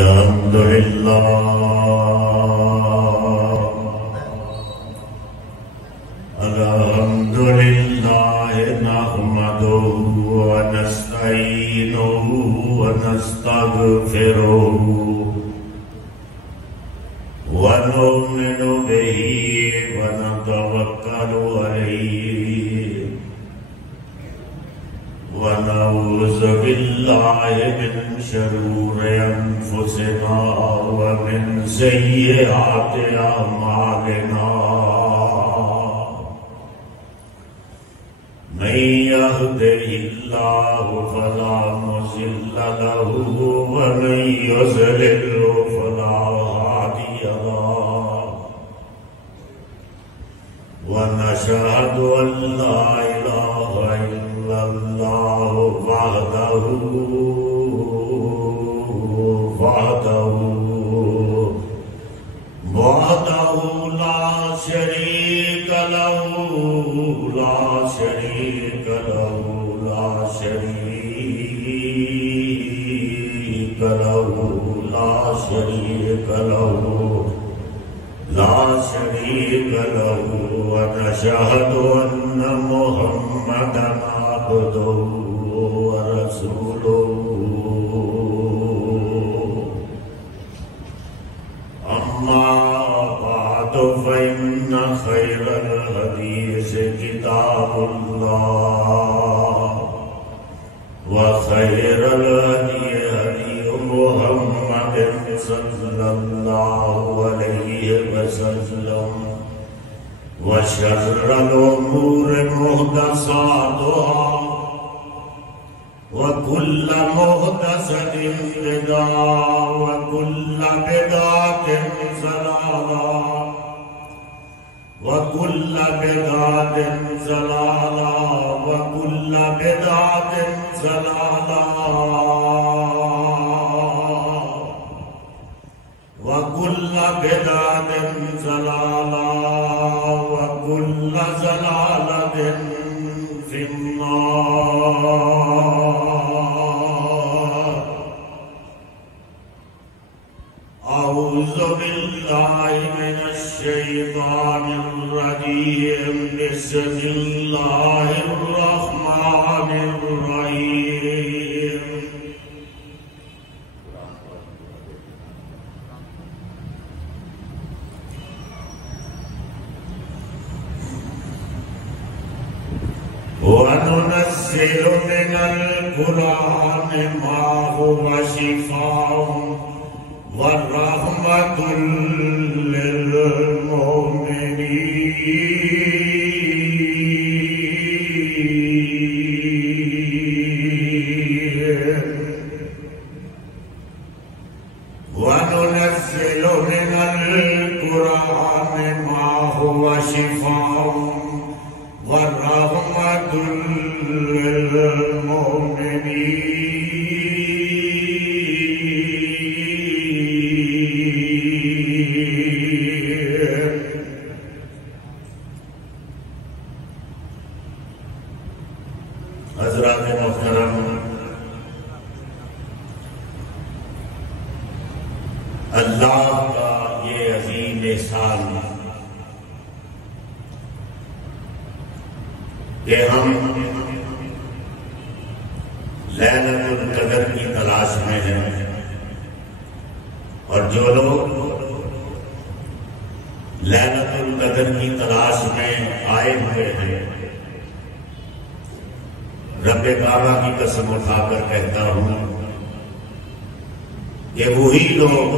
الحمد لله نحمده ونستعينه ونستغفره ونؤمن به ونتوكل عليه ونعوذ بالله من شرور أنفسنا ومن سيئات أعمالنا من يهده الله فلا مضل له ومن يضلل فلا هادي له ونشهد أن لا إله إلا الله وحده لا شريك له لا شريك له لا شريك له لا شريك له لا شريك له ونشهد أن محمدا عبده ورسوله أما بعد فإن خير الحديث كتاب الله وخير الهدي هدي محمد صلى الله عليه وسلم وشر الأمور محدثاتها وكل محدثة بدعة وكل بدعة ضلالة وكل بدعة ضلالة وكل بدعة ضلالة وكل بدعة ضلالة وكل ضلالة في النار. أعوذ بالله من الشيطان الرجيم. بسم الله الرحمن الرحيم. وننزل من القرآن ما هو شفاء ورحمة للمؤمنين. وننزل من القرآن ما هو شفاء ورحمة للمؤمنين. حضرات محترم، اللہ کا یہ عظیم احسان کہ ہم لیلۃ القدر کی تلاش میں ہیں، اور جو لوگ لیلۃ القدر کی تلاش میں آئے ہوئے ہیں، رب کعبہ کی قسم اٹھا کر کہتا ہوں کہ وہی لوگ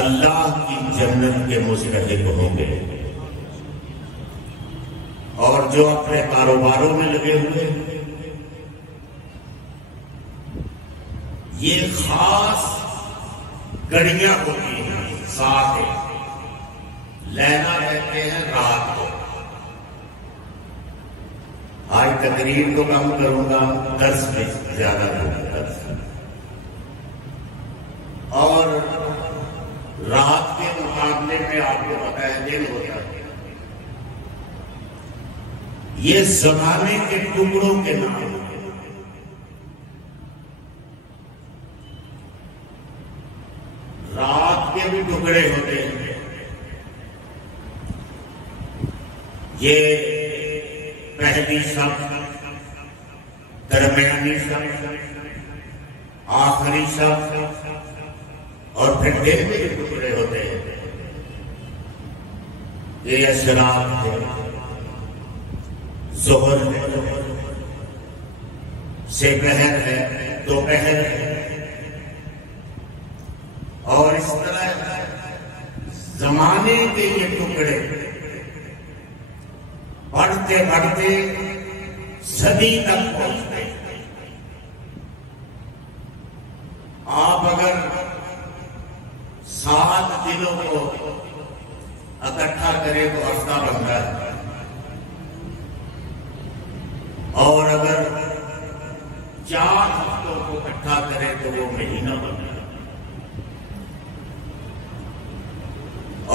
اللہ کی جنت کے مستحق ہوں گے، اور جو اپنے کاروباروں میں لگے ہوئے یہ خاص گھڑیاں ہوتی ہیں، ساتھ لینا کہتے ہیں رات کو. آج تقریر کو کم کروں گا، درس میں زیادہ ہوگا، اور رات کے مقابلے میں آپ کو پتہ ہے دن ہوتا ہے. یہ زمانے کے ٹکڑوں کے نام ٹکڑے ہوتے ہیں. یہ پہلی شب، درمیانی شب، آخری شب اور پھر دن میں بھی ٹکڑے ہوتے ہیں. یہ اشراق ہے، ظہر ہے، سپہر ہے، دوپہر ہے، اور اس طرح زمانے کے یہ ٹکڑے بڑھتے بڑھتے صدی تک پہنچتے ہیں. آپ اگر 7 دنوں کو اکٹھا کریں تو ہفتہ بنتا ہے، اور اگر 4 ہفتوں کو اکٹھا کریں تو وہ مہینہ بنتا ہے،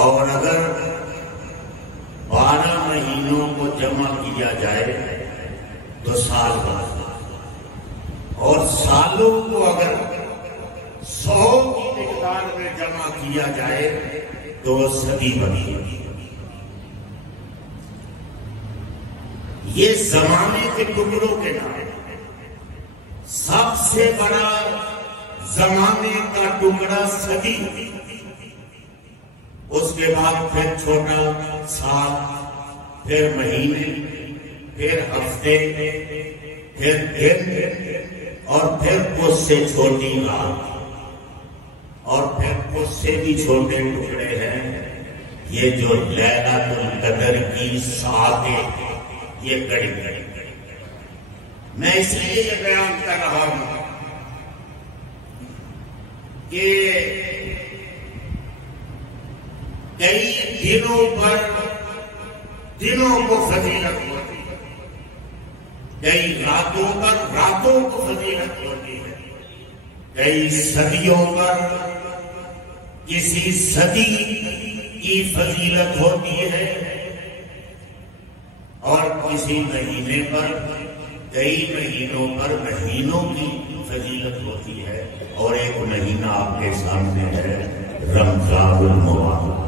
اور اگر 12 مہینوں کو جمع کیا جائے تو سال بنتا ہے، اور سالوں کو اگر 100 کی مقدار میں جمع کیا جائے تو صدی بنی. یہ زمانے کے ٹکڑوں کے نام. سب سے بڑا زمانے کا ٹکڑا صدی، اس کے بعد پھر چھوٹا سال، پھر مہینے، پھر ہفتے، پھر دن، اور پھر اس سے چھوٹی رات، اور پھر اس سے بھی چھوٹے ٹکڑے ہیں. یہ جو لیلۃ القدر کی ساعتیں، یہ کڑی میں اس لیے یہ بیان کر رہا ہوں کہ کئی دنوں کو فضیلت ہوتی ہے، کئی راتوں پر راتوں کو فضیلت ہوتی ہے، کئی صدیوں پر کسی صدی کی فضیلت ہوتی ہے، اور کسی مہینے پر، کئی مہینوں پر مہینوں کی فضیلت ہوتی ہے. اور ایک مہینہ آپ کے سامنے ہے رمضان المبارک.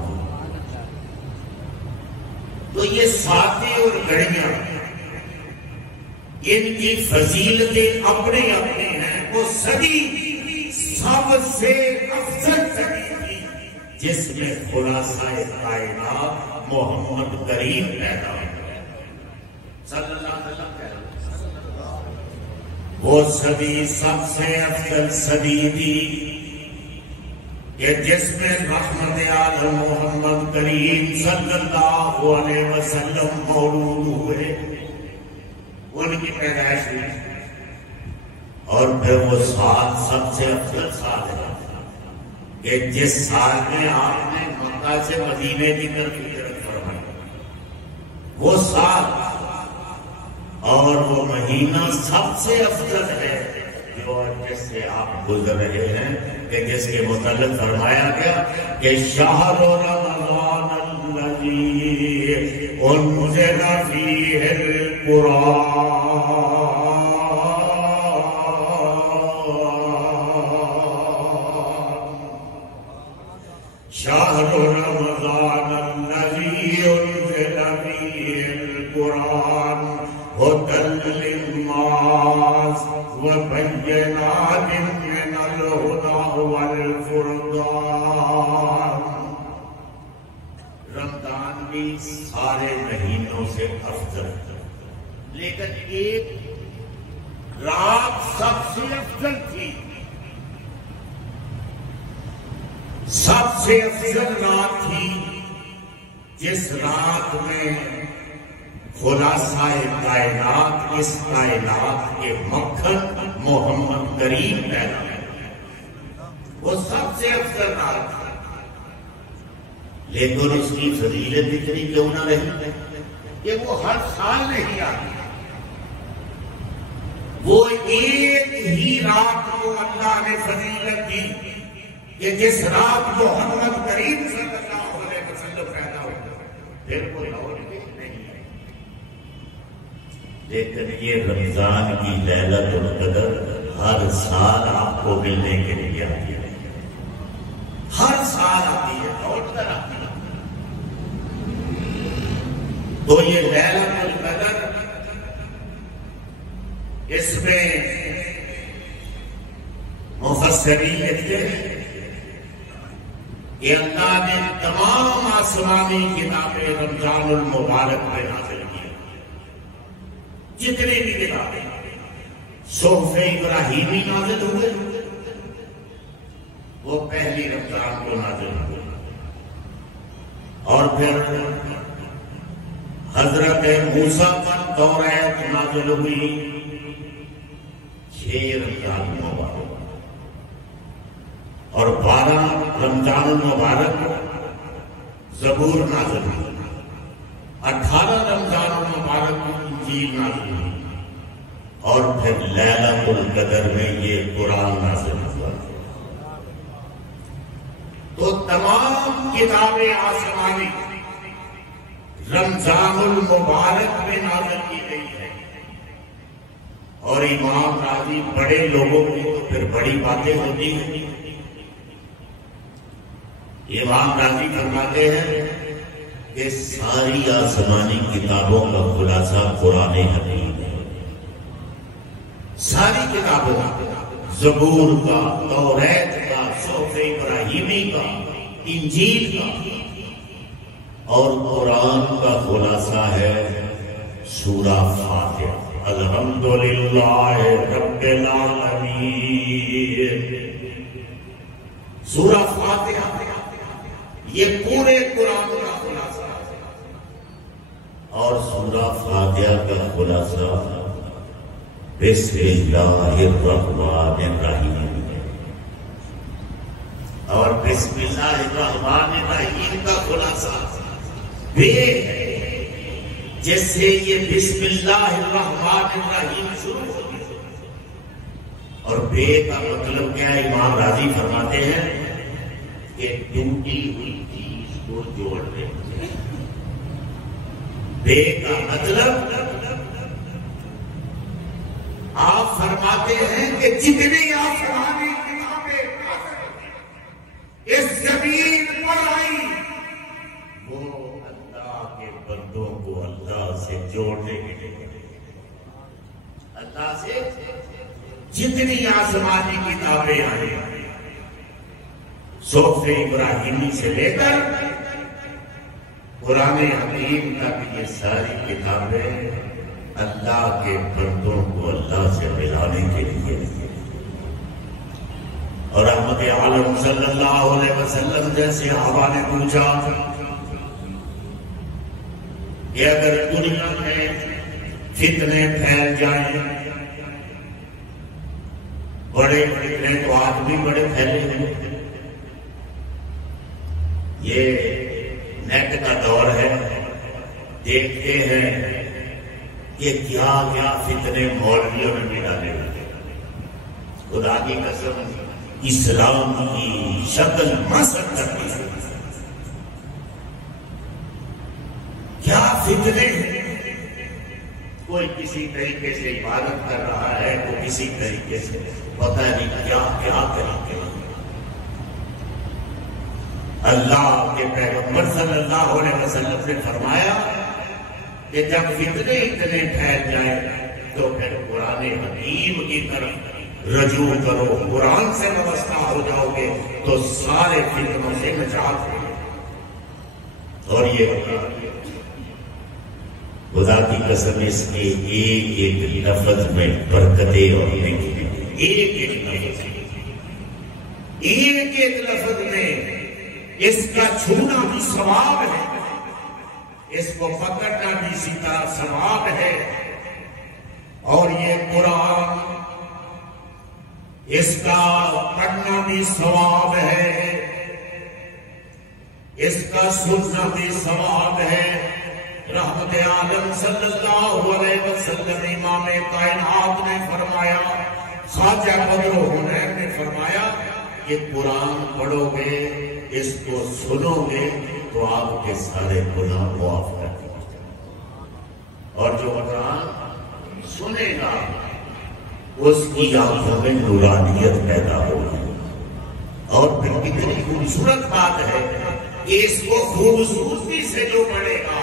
تو یہ ساتیں اور گھڑیاں، ان کی فضیلتیں اپنے اپنے ہیں. وہ صدی سب سے افضل صدی تھی جس میں خلاصہ کائنات محمد کریم پیدا ہوئے صلی اللہ علیہ وسلم. وہ صدی سب سے افضل صدی تھی کہ جس میں رحمت عالم محمد کریم صلی اللہ علیہ وسلم مولود ہوئے، ان کی پیدائش ہوئی. اور پھر وہ سال سب سے افضل سال ہے کہ جس سال میں آپ نے مکہ سے مدینے کی طرف ہجرت فرمائی، وہ سال اور وہ مہینہ سب سے افضل ہے جو جس سے آپ گزر رہے ہیں، کہ جس کے متعلق فرمایا گیا کہ شہر رمضان الذی انزل فیہ القرآن، شہر رمضان الذی انزل فیہ القرآن هدى للناس وبينات من الهدى والفرقان. رمضان بھی سارے مہینوں سے افضل ہے، لیکن ایک رات سب سے افضل تھی. سب سے افضل رات تھی جس رات میں خلاصہ کائنات، اس کائنات کے مکھن محمد کریم پیدا ہوئے. وہ سب سے افضل رات تھی، لیکن اس کی فضیلت اتنی کیوں نہ رہی کہ وہ ہر سال نہیں آتی. وہ ایک ہی رات کو اللہ نے فضیلت دی کہ جس رات محمد کریم صلی اللہ علیہ وسلم پیدا ہوئے، پھر کوئی اور نہیں ہے. لیکن یہ رمضان کی لیلۃ القدر ہر سال آپ کو ملنے کے لیے آتی ہے، ہر سال آتی ہے. اس میں مفسرین لکھتے ہیں کہ اللہ نے تمام آسمانی کتابیں رمضان المبارک میں نازل کی، جتنی بھی کتابیں صحف ابراہیمی نازل ہوئے وہ پہلی رمضان کو نازل ہوئے، اور پھر حضرت موسیٰ پر توریت نازل ہوئی 6 رمضان مبارک، اور 12 رمضان المبارک زبور نازل ہوئی، 18 رمضان المبارک انجیل نازل ہوئی، اور پھر لیلۃ القدر میں یہ قرآن نازل ہوا۔ تو تمام کتابیں آسمانی رمضان المبارک میں نازل کی گئی ہے، اور امام راضی بڑے لوگوں کی تو پھر بڑی باتیں ہوتی ہیں۔ امام راضی فرماتے ہیں کہ ساری آسمانی کتابوں کا خلاصہ قرآن حکیم ہے، ساری کتابوں کا، زبور کا، توریت کا، صحف ابراہیمی کا، انجیل کا، اور قرآن کا خلاصہ ہے سورہ فاتحہ، الحمدللہ رب العالمین۔ سورہ فاتحہ یہ پورے قرآن کا خلاصہ ہے، اور سورہ فاتحہ کا خلاصہ بسم اللہ الرحمن الرحیم، اور بسم اللہ الرحمن الرحیم کا خلاصہ بے ہے، جس سے یہ بسم اللہ الرحمن الرحیم شروع ہوتی ہے۔ اور بے کا مطلب کیا ہے؟ امام راضی فرماتے ہیں کہ ٹوٹی ہوئی چیز کو جوڑ دیں۔ بے کا مطلب آپ فرماتے ہیں کہ جتنی آسمانی کتابیں اس زمین پر آئی وہ اللہ کے بندوں کو اللہ سے جوڑنے کے لیے، اللہ سے جتنی آسمانی کتابیں آئی صحف ابراہیمی سے لے کر قرآن حکیم تک، یہ ساری کتابیں اللہ کے بندوں کو اللہ سے ملانے کے لیے۔ اور رحمت عالم صلی اللہ علیہ وسلم جیسے صحابہ نے پوچھا کہ اگر دنیا میں فتنے پھیل جائیں، بڑے فتنے تو آج بھی بڑے پھیلے ہیں، یہ نیٹ کا دور ہے، دیکھتے ہیں کہ کیا کیا فتنے مولویوں میں بھی ڈالے ہوئے۔ خدا کی قسم اسلام کی شکل مسخ کر دی، کیا فتنے ہیں، کوئی کسی طریقے سے عبادت کر رہا ہے، کوئی کسی طریقے سے پتہ نہیں کیا کیا طریقے۔ اللہ کے پیغمبر صلی اللہ علیہ وسلم نے فرمایا کہ جب فتنے اتنے پھیل جائیں تو پھر قرآن حکیم کی طرف رجوع کرو، قرآن سے وابستہ ہو جاؤ گے تو سارے فتنوں سے نجات ہے۔ اور یہ خدا کی قسم اس کے ایک ایک لفظ میں برکتیں اور ایک ایک لفظ میں اس کا چھونا بھی ثواب ہے، اس کو پکڑنا بھی اسی طرح ثواب ہے، اور یہ قرآن اس کا پڑھنا بھی ثواب ہے، اس کا سننا بھی ثواب ہے۔ رحمت عالم صلی اللہ علیہ وسلم امام کائنات نے فرمایا، خواجہ بدر حنین نے فرمایا کہ قرآن پڑھو گے، اس کو سنو گے تو آپ کے سارے گناہ معاف کر دیں گے، اور جو قرآن سنے گا اس کی آنکھوں میں نورانیت پیدا ہوگی۔ اور پھر کتنی خوبصورت بات ہے کہ اس کو خوبصورتی سے جو پڑھے گا،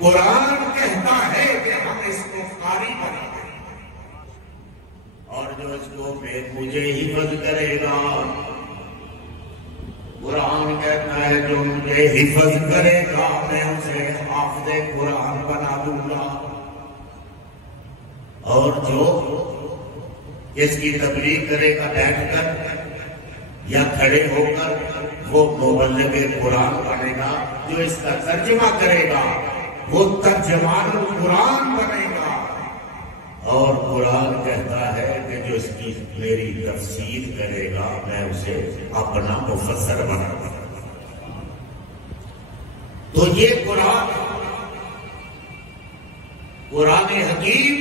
قرآن کہتا ہے کہ ہم اس کو قاری بنا دیں، جو اس کو مجھے حفظ کرے گا، قرآن کہتا ہے جو مجھے حفظ کرے گا میں اسے حافظ قرآن بنا دوں گا، اور جو اس کی تبلیغ کرے گا بیٹھ کر یا کھڑے ہو کر وہ مبلغ قرآن بنے گا، جو اس کا ترجمہ کرے گا وہ ترجمان القرآن بنے گا، اور قرآن کہتا ہے کہ جو اس کی میری تفسیر کرے گا میں اسے اپنا مفسر بناؤں گا۔ تو یہ قرآن حکیم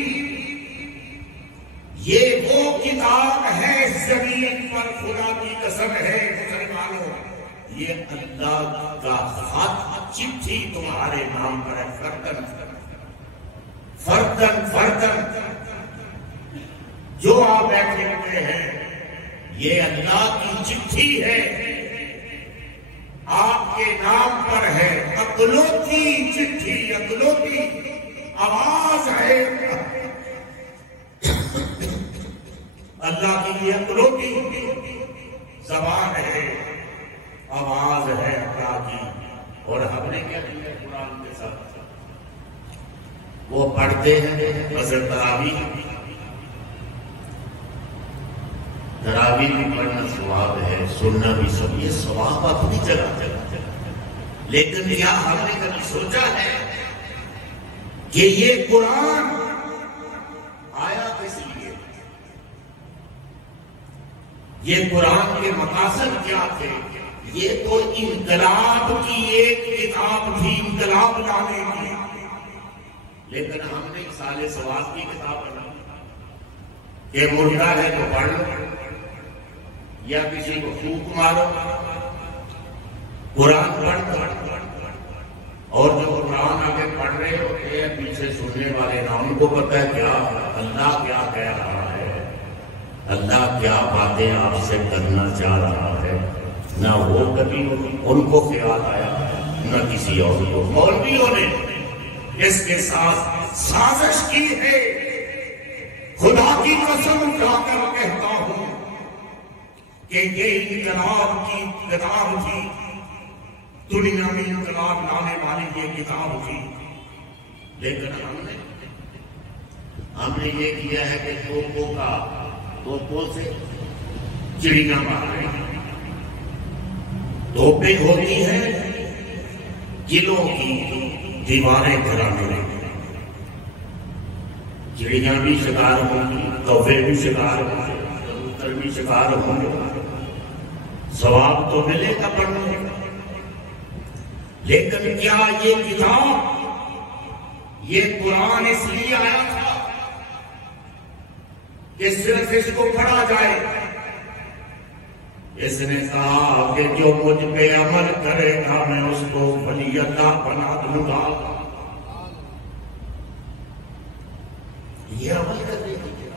یہ وہ کتاب ہے زمین پر، خدا کی قسم ہے مسلمانوں، یہ اللہ کا خط چٹھی تمہارے نام پر ہے، فردن جو آپ بیٹھے ہوئے ہیں یہ اللہ کی چٹھی ہے، آپ کے نام پر ہے، اکلوتی چٹھی، اکلوتی آواز ہے اللہ کی، یہ اکلوتی زبان ہے، آواز ہے اللہ کی۔ اور ہم نے کیا کیا قرآن کے ساتھ وہ پڑھتے ہیں مثلا تراویح بھی پڑھنا ثواب ہے، سننا بھی سب، یہ ثواب اپنی جگہ، لیکن کیا ہم نے کبھی سوچا ہے کہ یہ قرآن آیا کس لیے؟ یہ قرآن کے مقاصد کیا تھے؟ یہ تو انقلاب کی ایک کتاب تھی، انقلاب لانے کی، لیکن ہم نے سال ثواب کی کتاب بنا کہ مردہ ہے تو پڑھ لو یا کسی کو پھونک مارو، قرآن پڑھ، اور جو قرآن آگے پڑھ رہے ہوتے ہیں پیچھے سننے والے نہ ان کو پتہ ہے کیا اللہ کیا کہہ رہا ہے، اللہ کیا باتیں آپ سے کرنا چاہ رہا ہے، نہ وہ کبھی ان کو خیال آیا نہ کسی اور کو۔ مولویوں نے اس کے ساتھ سازش کی ہے، خدا کی قسم اٹھا کر کہتا ہوں کہ یہ انقلاب کی کتاب تھی، دنیا میں انقلاب لانے والی یہ کتاب تھی، لیکن ہم نے یہ کیا ہے کہ توپوں سے چڑیاں مار رہے ہیں، توپیں ہوتی ہیں قلعوں کی دیواریں گرانے میں، چڑیاں بھی شکار ہوں گی، توپے بھی شکار ہوں گے، کبوتر بھی شکار ہوں گے، ثواب تو ملے گا پڑھنے کا، لیکن کیا یہ کتاب، یہ قرآن اس لیے آیا تھا کہ صرف اس کو پڑھا جائے؟ اس نے کہا کہ جو مجھ پہ عمل کرے گا میں اس کو ولی اللہ بنا دوں گا، یہ عمل کرنے کی،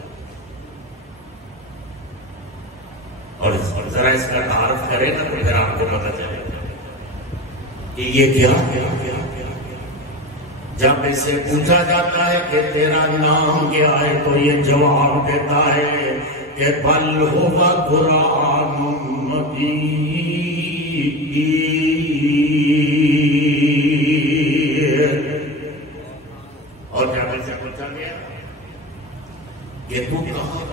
اور ذرا اس کا تعارف کرے نا تو پھر آپ کو پتہ چلے گا کہ یہ کیا۔ جب اسے پوچھا جاتا ہے کہ تیرا نام کیا ہے تو یہ جواب دیتا ہے کہ بل ہوا قرآن مجید، اور جب اسے پوچھا گیا کہ تو کہاں،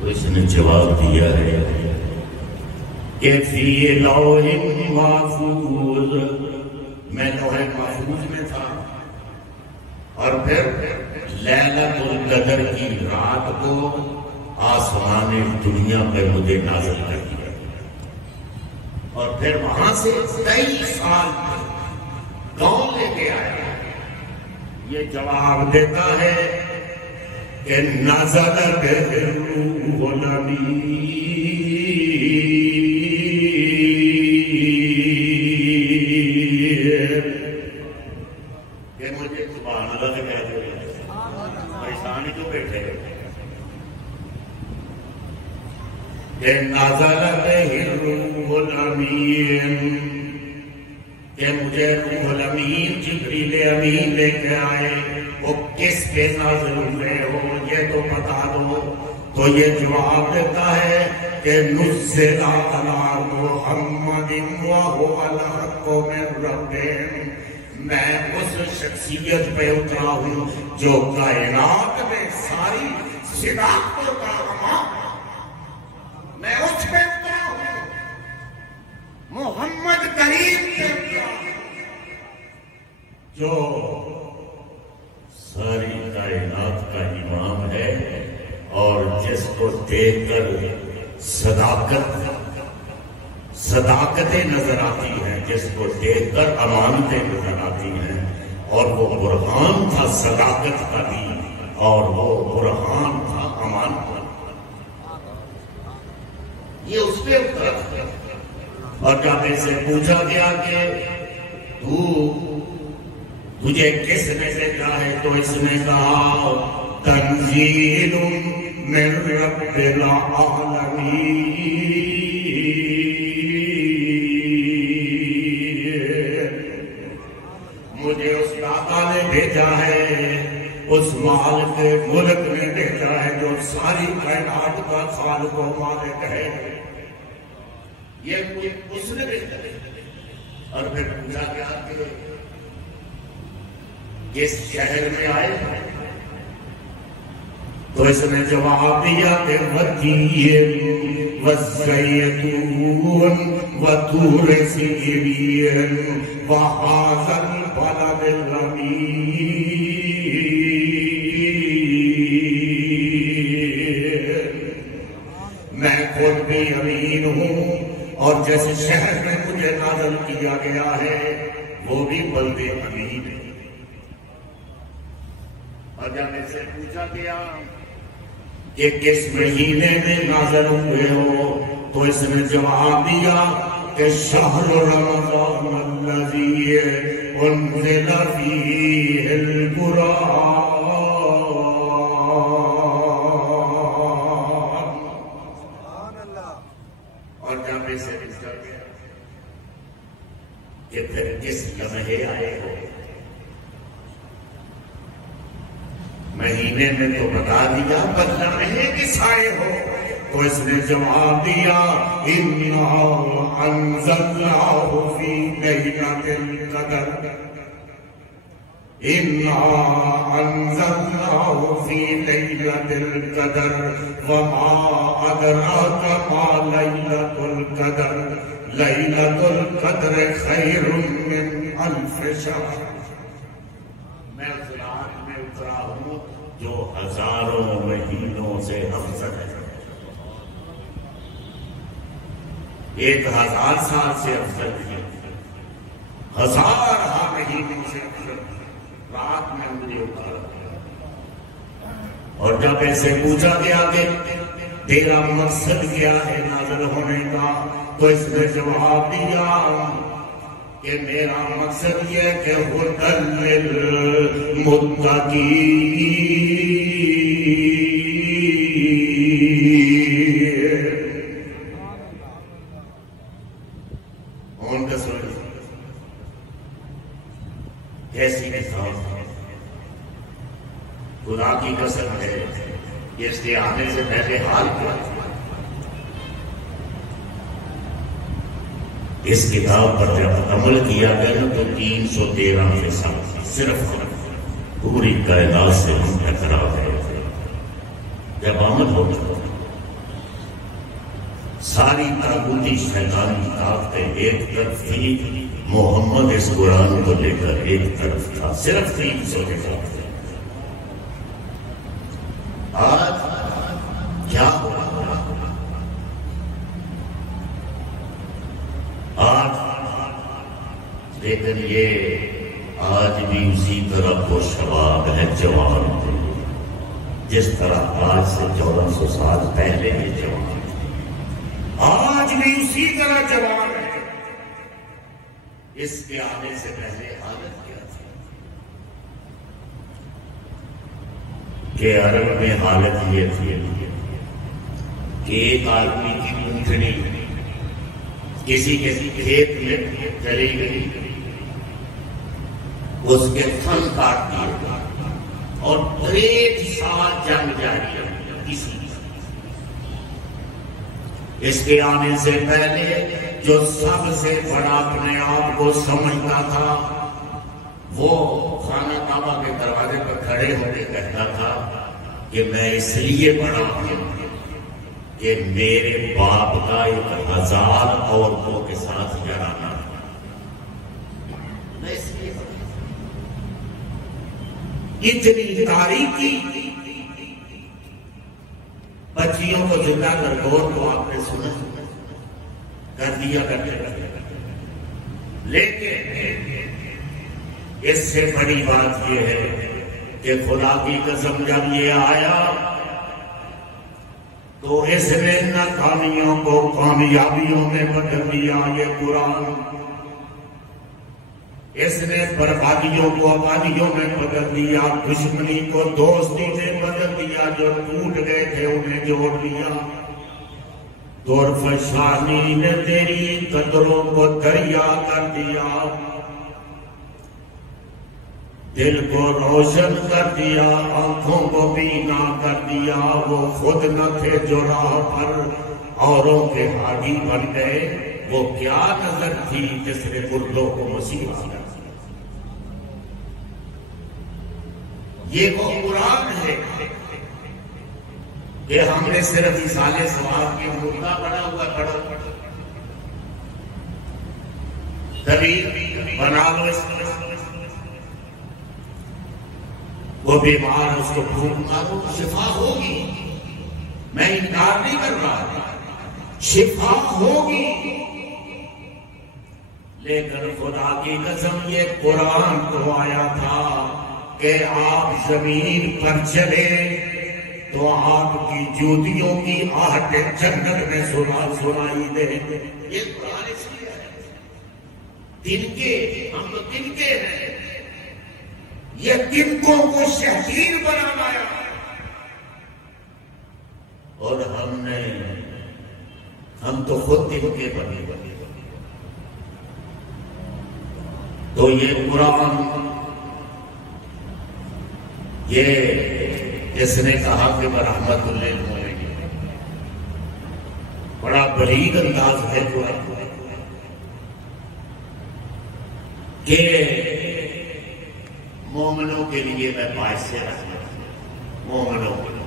تو اس نے جواب دیا ہے کہ فی لوح محفوظ، میں لوح محفوظ میں تھا، اور پھر لیلۃ القدر کی رات کو آسمان دنیا پہ مجھے نازل کر دیا، اور پھر وہاں سے 23 سال کون لے کے آیا؟ یہ جواب دیتا ہے کہ نزل بہ الروح الامین، کہ مجھے سبحان اللہ سے کہہ دے پریشان ہی کیوں بیٹھے کہ نزل بہ الروح الامین، کہ مجھے روح الامین جبریل امین لے کے آئے، وہ کس پہ نازل ہوئے ہو یہ تو بتا دو. تو یہ جواب دیتا ہے کہ نزل علی محمد وهو الحق من ربهم. میں اس شخصیت پہ اترا ہوں جو کائنات میں ساری صداقتوں کا امام. میں اس پہ اترا ہوں محمد کریم پہ اترا ہوں جو ساری کائنات کا امام ہے اور جس کو دیکھ کر صداقتیں نظر آتی ہیں، جس کو دیکھ کر امانتیں نظر آتی ہیں. اور وہ برہان تھا صداقت کا بھی اور وہ برہان تھا امانت کا. یہ اس پہ اترا. اور جب اسے پوچھا گیا کہ تجھے کس نے بھیجا ہے تو اس نے کہا تنزیل من رب العالمین. مجھے اس داتا نے بھیجا ہے، اس مالک ملک نے بھیجا ہے جو ساری کائنات کا خالق و مالک ہے. یہ کوئی اس نے بھیجا. اور پھر پوچھا گیا کہ کس شہر میں آئے ہیں تو اس نے جواب دیا کہ والتین والزیتون وطور سینین وہذا البلد الامین. میں خود بھی امین ہوں اور جیسے شہر میں مجھے نازل کیا گیا ہے وہ بھی بلد امین ہے. اور جب اس سے پوچھا گیا کہ کس مہینے میں نازل ہوئے ہو تو اس نے جواب دیا کہ شہر رمضان الذی انزل فیہ القرآن. اور جب اسے پوچھا گیا کہ پھر کس لمحے آئے ہو، مہینے میں تو بتا دیا پر لمحے کس آئے ہو تو اس نے جواب دیا اِنَّا أَنزَلْنَاهُ فِي لَيْلَةِ الْقَدْرِ. اِنَّا أَنزَلْنَاهُ فِي لَيْلَةِ الْقَدْرِ وَمَا أَدْرَاكَ مَا لَيْلَةُ الْقَدْرِ. لَيْلَةُ الْقَدْرِ خَيْرٌ مِّنْ أَلْفِ شَهْرٍ. میں اس رات میں اترا ہوں جو ہزاروں مہینوں سے افضل ہے. 1000 سال سے افضل ہے، 1000 مہینوں سے افضل ہے. رات میں مجھے اتارا. اور جب ایسے پوچھا گیا کہ تیرا مقصد کیا ہے نازل ہونے کا تو اس نے جواب دیا کہ میرا مقصد یہ کہ ہدی للمتقین. کیسی کتاب خدا کی قسم ہے کہ اس کے آنے سے پہلے حال کیا تھا. اس کتاب پر جب عمل کیا گیا تو 313 صرف پوری کائنات سے منقطع ہے. جب عمل ہو چکا ساری تاغوتی شیطانی طاقتیں ایک طرف تھی، محمد اس قرآن کو لے کر ایک طرف تھا. صرف 300 کے ساتھ. آج کیا ہو رہا ہے؟ آج لیکن یہ آج بھی اسی طرح کو شباب ہے، جوان ہے، جس طرح آج سے 1400 سال پہلے کے جوان تھے. آج بھی اسی طرح جوان ہے. اس کے آنے سے پہلے حالت کیا تھی کہ عرب میں حالت یہ تھی کہ ایک آدمی کی اونٹنی کسی کھیت میں چلی گئی، اس کے تھن کاٹ دیے اور 63 سال جنگ جاری ہے کسی اس کے آنے سے پہلے جو سب سے بڑا اپنے آپ کو سمجھتا تھا وہ خانہ کعبہ کے دروازے پر کھڑے ہو کے کہتا تھا کہ میں اس لیے بڑا ہوں کہ میرے باپ کا 1000 عورتوں کے ساتھ جرانا تھا. میں اس لیے اتنی تاریخی بچیوں کو زندہ گور کو آپ نے سنا کر دیا کرتے لیکن اس سے بڑی بات یہ ہے کہ خدا کی قسم جب یہ آیا تو اس نے ناکامیوں کو کامیابیوں میں بدل دیا. یہ قرآن اس نے بربادیوں کو آبادیوں میں بدل دیا, دشمنی کو دوستی میں بدل دیا, جو ٹوٹ گئے تھے انہیں جوڑ دیا. دورفشانی نے تیری قدروں کو دریا کر دیا, دل کو روشن کر دیا, آنکھوں کو بینا کر دیا. وہ خود نہ تھے جو راہ پر اوروں کے حاجی بن گئے, وہ کیا نظر تھی جس نے مردوں کو مسیح بنا. یہ وہ قرآن ہے کہ ہم نے صرف اصالے ثواب کی مردہ بنا ہوا پڑھو, کبھی بنا لو اس وہ بیمار اس کو بھوک مارو شفا ہوگی. میں انکار نہیں کر رہا, شفا ہوگی, لیکن خدا کی قسم یہ قرآن تو آیا تھا کہ آپ زمین پر چلے تو آپ کی جوتیوں کی آہٹیں جنت میں سنائی دے. یہ قرآن اس لیے ہے, تنکے ہم تو تنکے ہیں, یہ تنکوں کو شہیر بنا لایا اور ہم تو خود تنکے بنے. تو یہ قرآن یہ اس نے کہا کہ برحمت للمؤمنین, بڑا بلیغ انداز ہے قرآن کہ مومنوں کے لیے میں باعث رحمت, مومنوں کے لیے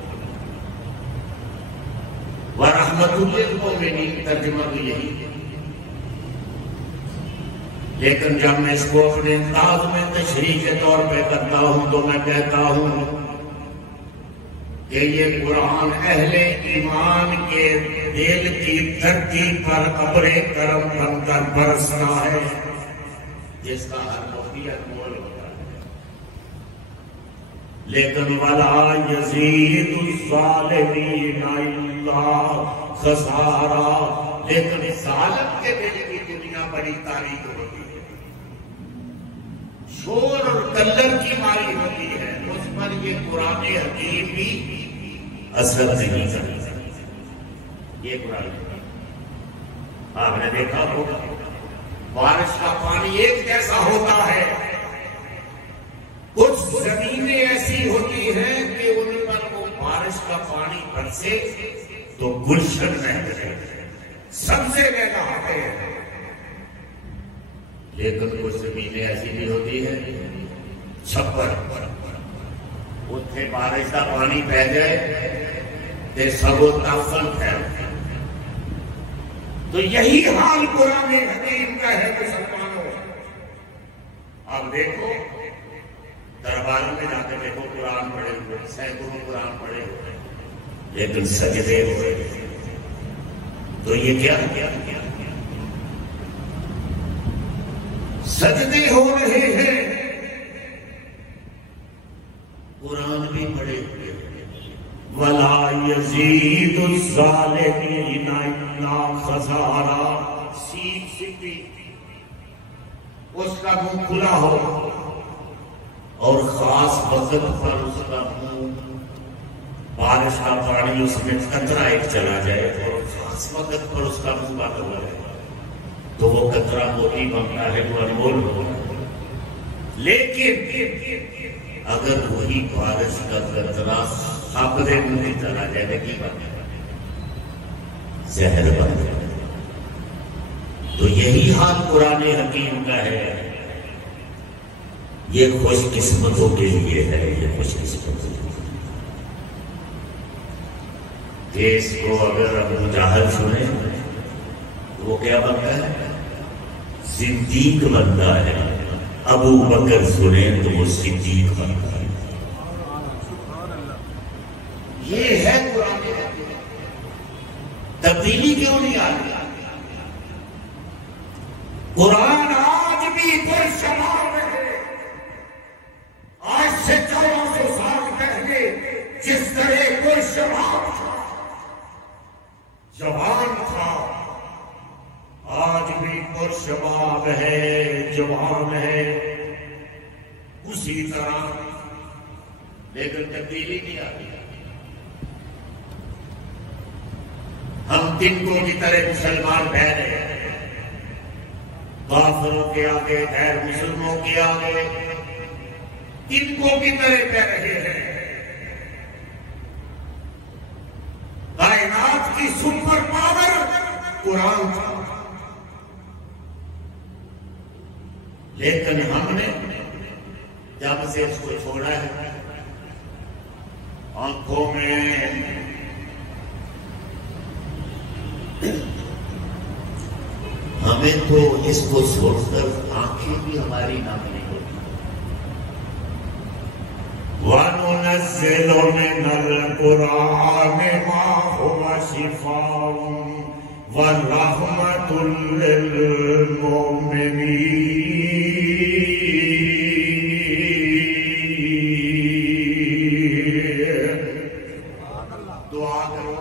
ورحمت للمؤمنین ترجمہ بھی یہی ہے. لیکن جب میں اس کو اپنے انداز میں تشریح کے طور پہ کرتا ہوں تو میں کہتا ہوں کہ یہ قرآن اہل ایمان کے دل کی دھرتی پر ابر کرم بن کر برسنا ہے, جس کا ہر مفتی انمول ہوتا ہے. لیکن وَلَا يَزِيدُ الظَّالِمِينَ إِلَّا خَسَارًا, لیکن ظالم کے دل کی دنیا بڑی تاریخ ہوتی ہے, شور اور کلر کی ماری ہوتی ہے, اس پر یہ قرآن حکیم بھی اثر نہیں کرتا. یہ قرآن آپ نے دیکھا ہوگا بارش کا پانی ایک جیسا ہوتا ہے, کچھ زمینیں ایسی ہوتی ہیں کہ ان پر وہ بارش کا پانی برسے تو گلشن رہتے ہیں, سبزے پیدا ہوتے ہیں. لیکن کچھ زمینیں ایسی بھی ہوتی ہے چھپر, اتنے بارش کا پانی بہ جائے تے سگو تافن پھیل. تو یہی حال قرآن حکیم کا ہے مسلمانوں. اب دیکھو درباروں میں جاتے دیکھو قرآن پڑھے ہوئے, سینکڑوں قرآن پڑھے ہوئے, لیکن سجدے ہوئے. تو یہ کیا سجدے ہو رہے ہیں, قرآن بھی پڑھے ہوئے. وَلَا يَزِيدُ الظَّالِمِينَ إِلَّا خَسَارًا, سیدھی اس کا منہ کھلا ہو اور خاص وقت پر اس کا منہ بارش کا پانی اس میں قطرہ ایک چلا جائے اور خاص وقت پر اس کا منہ بند ہو جائے تو وہ قطرہ موتی بنتا ہے, وہ انمول ہوتا ہے. لیکن اگر وہی بارش کا قطرہ خاپدے منہ کی چلا جائے کی بات ہے، زہر بن جائے۔ تو یہی حال قرآن حکیم کا ہے۔ یہ خوش قسمتوں کے لیے ہے، یہ خوش قسمتوں کے لیے کہ اس کو اگر ابو جہل سنے وہ کیا بنتا ہے؟ صدیق بنتا ہے۔ ابو بکر سنے تو وہ صدیق بنتا ہے۔ یہ ہے قرآن حکیم۔ تبدیلی کیوں نہیں آ رہی؟ قرآن آج بھی پرشمار ہے۔ آج سے 1400 سال پہلے جس طرح پرشمار تھا، جوان تھا، آج بھی پرشمار ہے، جوان ہے اسی طرح، لیکن تبدیلی نہیں آ رہی۔ ہم تنکوں کی طرح مسلمان بہ رہے ہیں، کافروں کے آگے، غیر مسلموں کے آگے تنکوں کی طرح بہ رہے ہیں۔ کائنات کی سپر پاور قرآن تھا، لیکن ہم نے جب سے اس کو چھوڑا ہے، آنکھوں میں ہمیں تو اس کو سوچ کر آنکھیں بھی ہماری نہ ملی ہوتی۔ وَنُنَزِّلُ مِنَ الْقُرْآنِ مَا هُوَ شِفَاءٌ وَرَحْمَةٌ لِّلْمُؤْمِنِينَ۔ دعا کرو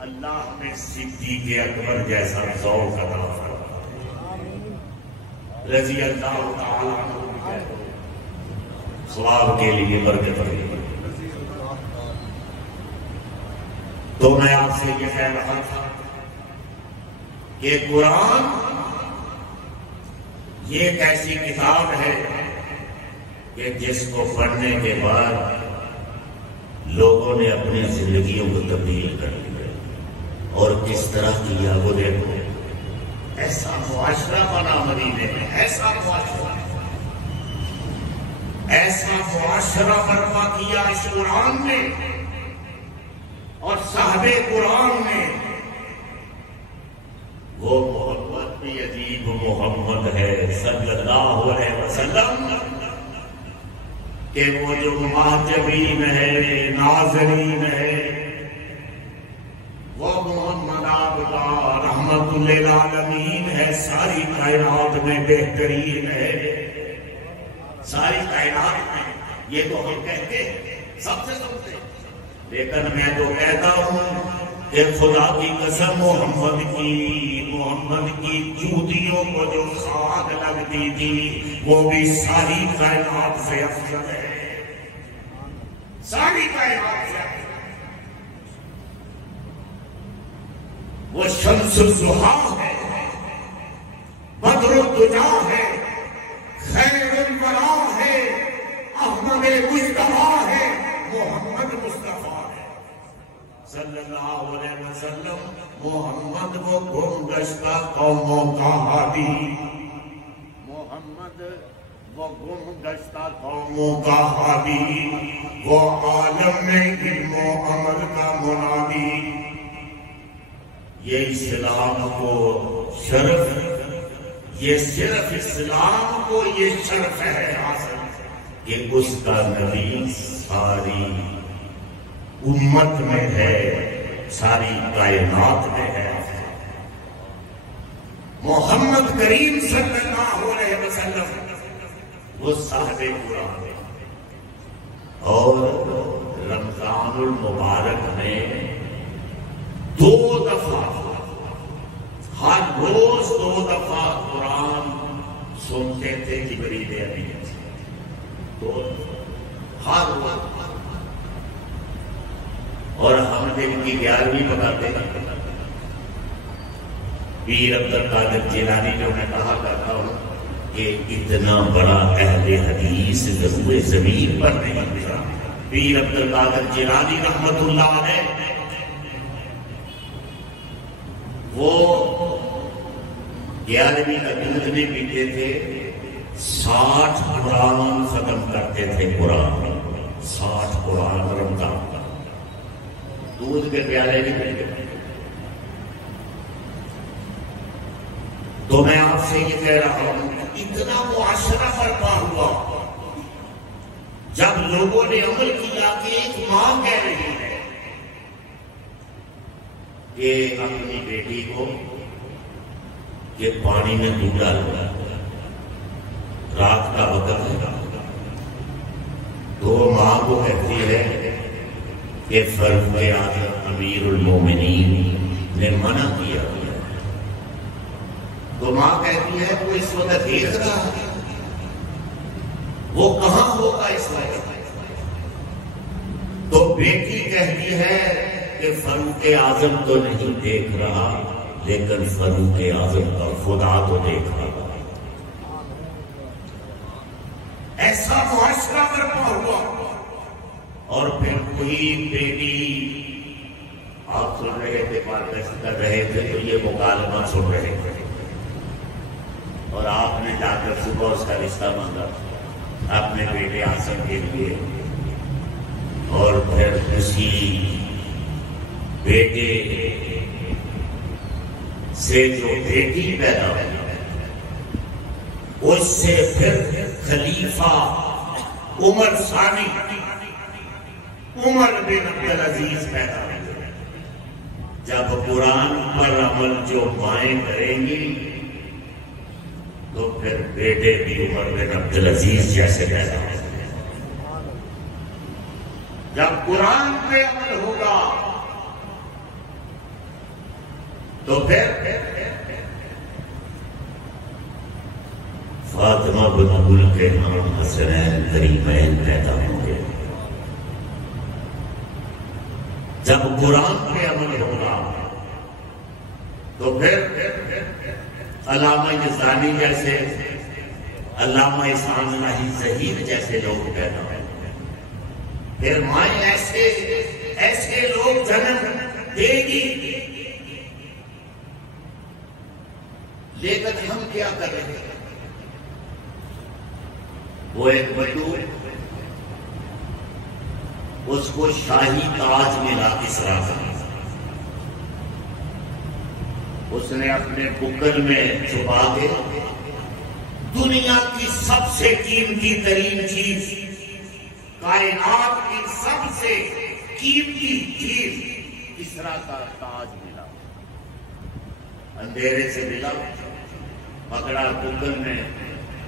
اللہ ہمیں صدیق اکبر جیسا ذوق عطا فرمائے، رضی اللہ تعالیٰ عنہ، ثواب کے لیے برکت کے لیے۔ تو میں آپ سے یہ کہہ رہا تھا کہ قرآن یہ ایک ایسی کتاب ہے کہ جس کو پڑھنے کے بعد لوگوں نے اپنی زندگیوں کو تبدیل کر لیا، اور کس طرح کیا وہ دیکھو۔ ایسا معاشرہ بنا مدینے میں، ایسا معاشرہ برپا کیا اس قرآن نے اور صاحب قرآن نے۔ وہ محمد بھی عجیب محمد ہے صلی اللہ علیہ وسلم کہ وہ جو معجبین ہے، ناظرین ہے، وہ محمد آپ کا رحمت للعالمین ہے، ساری کائنات میں بہترین ہے، ساری کائنات میں۔ یہ تو ہم کہتے ہیں، سب سے سنتے ہیں، لیکن میں تو کہتا ہوں کہ خدا کی قسم محمد کی جوتیوں کو جو خاک لگتی تھی وہ بھی ساری کائنات سے افضل ہے، ساری کائنات سے افضل۔ وہ شمس الضحیٰ ہے، بدر الدجا ہے، خیر الورا ہے، احمد مصطفیٰ ہے، محمد مصطفیٰ ہے صلی اللہ علیہ وسلم۔ محمد وہ گم گشتہ قوموں کا ہادی، محمد وہ گم گشتہ قوموں کا ہادی، وہ عالم میں علم و عمل کا منادی۔ یہ اسلام کو شرف، یہ صرف اسلام کو یہ شرف ہے حاصل کہ اس کا نبی ساری امت میں ہے، ساری کائنات میں ہے۔ محمد کریم صلی اللہ علیہ وسلم وہ صاحب قرآن، اور رمضان المبارک میں 2 دفعہ، ہر روز 2 دفعہ قرآن سنتے تھے جبریل امین سے، 2 دفعہ ہر روز۔ اور ہم دن کی 11ویں پکاتے ہیں۔ پیر عبد القادر جیلانی جو میں کہا کرتا ہوں کہ کہ اتنا بڑا اہل حدیث روئے زمین پر نہیں ملا۔ پیر عبد القادر جیلانی رحمت اللہ علیہ وہ 11ویں کا دودھ نہیں پیتے تھے، 60 قرآن ختم کرتے تھے، قرآن 60 قرآن رمضان کا، دودھ کے پیالے نہیں پیتے۔ تو میں آپ سے یہ کہہ رہا ہوں، اتنا معاشرہ برپا ہوا جب لوگوں نے عمل کیا کہ ایک ماں کہہ رہی ہے کہ اپنی بیٹی کو کہ پانی میں دودھ ڈالو، رات کا وقت ہے، تو وہ ماں کو کہتی ہے کہ فاروق اعظم امیر المومنین نے منع کیا، تو ماں کہتی ہے وہ اس وقت دیکھ رہا ہے، وہ کہاں ہوگا اس وقت؟ تو بیٹی کہتی ہے کہ فاروق اعظم تو نہیں دیکھ رہا، لیکن فاروق اعظم کا خدا تو دیکھ رہا۔ ایسا معاشرہ برپا ہوا۔ اور پھر کوئی بیٹی، آپ سن رہے تھے، بات کر رہے تھے تو یہ مکالمہ سن رہے تھے، اور آپ نے جا کر صبح اس کا رشتہ مانگا اپنے بیٹے آسم کے لیے، اور پھر اسی بیٹے سے جو بیٹی پیدا ہوئی اس سے پھر خلیفہ عمر ثانی عمر بن عبدالعزیز پیدا ہوئے۔ جب قرآن پر عمل جو مائیں کریں گی تو پھر بیٹے بھی عمر بن عبدالعزیز جیسے پیدا ہوں۔ جب قرآن پہ عمل ہوگا تو پھر فاطمہ بن کے ہم حسنین کریمین پیدا ہوں گے۔ جب قرآن پہ عمل ہوگا تو پھر علامہ یزدانی جیسے، علامہ احسان اللہ ظہیر جیسے لوگ پیدا ہوئے، پھر مائیں ایسے لوگ جنم دے گی۔ لیکن ہم کیا کر رہے ہیں؟ وہ ایک بٹو، اس کو شاہی تاج ملا کسریٰ کا، اس نے اپنے بکل میں چھپا کے دنیا کی سب سے قیمتی ترین چیز، کائنات کی سب سے قیمتی چیز کسریٰ کا تاج ملا، اندھیرے سے ملا، پکڑا بکل میں